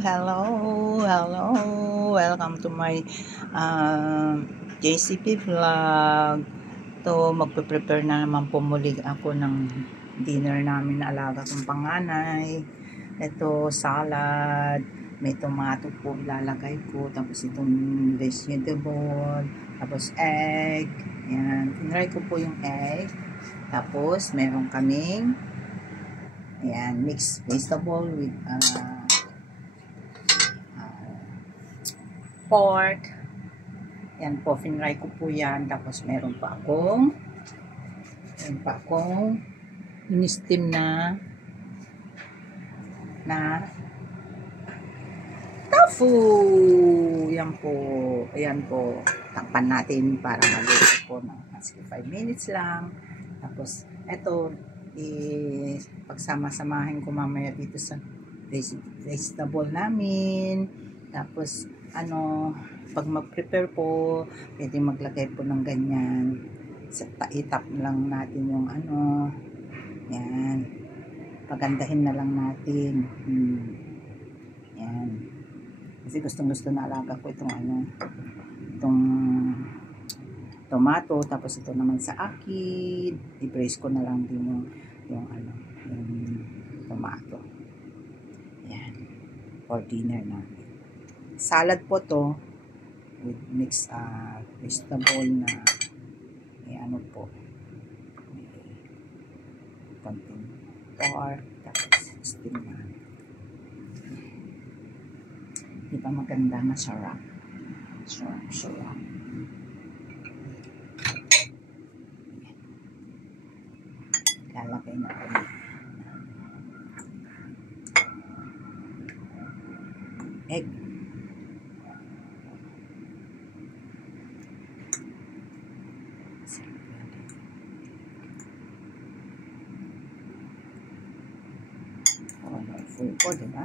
hello, hello. Welcome to my JCP vlog. To magpe-prepare na naman pumuli ako ng dinner namin na alaga kong panganay. Ito, salad. May tomato po ilalagay ko. Tapos itong vegetable. Tapos egg. Ayan. Tinry ko po yung egg. Tapos meron kaming ayan, mixed vegetable with pork. Yan po, finry ko po yan. Tapos meron pa akong in-steam na tofu. Yan po. Ayan po. Takpan natin para maluto po ng 5 minutes lang. Tapos, eto, pagsama-samahin ko mamaya dito sa vegetable namin. Tapos, pag mag-prepare po, pwede maglagay po ng ganyan. Itap lang natin yung yan. Pagandahin na lang natin. Yan. Kasi gustong-gusto na alaga ko itong tomato. Tapos ito naman sa akin, i-braise ko na lang din yung tomato. Yan. For dinner namin. Salad po to with mixed vegetable na may po, may konting pork, tapos steam na. Di ba maganda? Masarap. Sarap. Lalagay na ko egg. Full po, diba?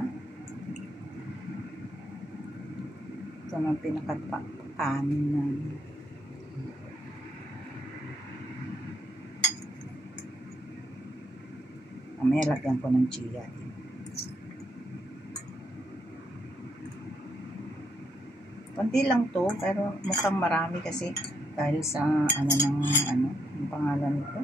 Ito na pinakakanin na. Mamaya lagyan ko ng chia. Kunti lang to, pero mukhang marami kasi dahil sa ang pangalan nito.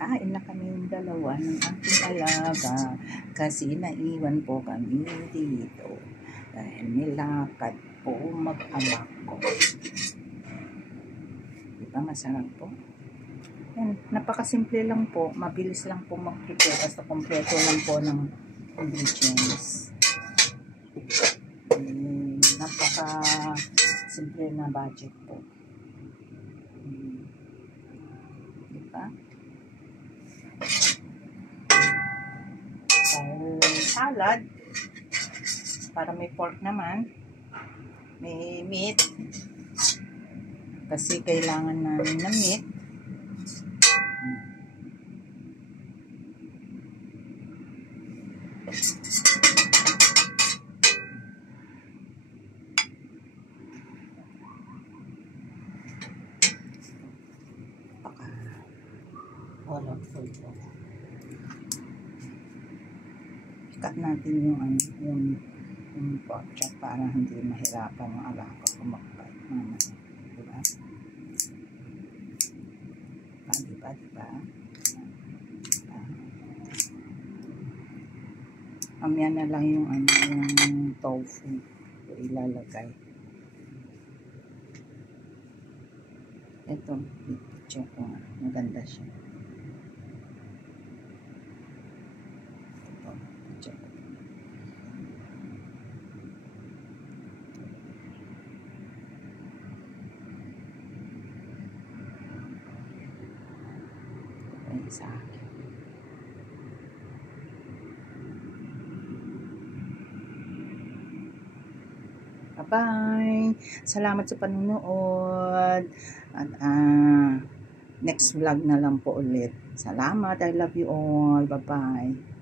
Kain na kami yung dalawa ng aking alaga kasi naiwan po kami dito dahil nilakad po mag-amak ko. Diba masarap po? Yan, napakasimple lang po, mabilis lang po mag-prepare basta kompleto lang po ng ingredients. Napaka-simple na budget po. Diba? Salad para may pork naman, may meat kasi kailangan namin ng meat. Colorful po. Cut natin yung pork chop para hindi mahirapan yung alaga kumakbay. Diba? Diba? Mamaya na lang yung tofu ilalagay. Ito, picture ko nga. Maganda siya. Ito, picture ko. Ito sa akin. Bye-bye. Salamat sa panunood. At next vlog na lang po ulit. Salamat. I love you all. Bye-bye.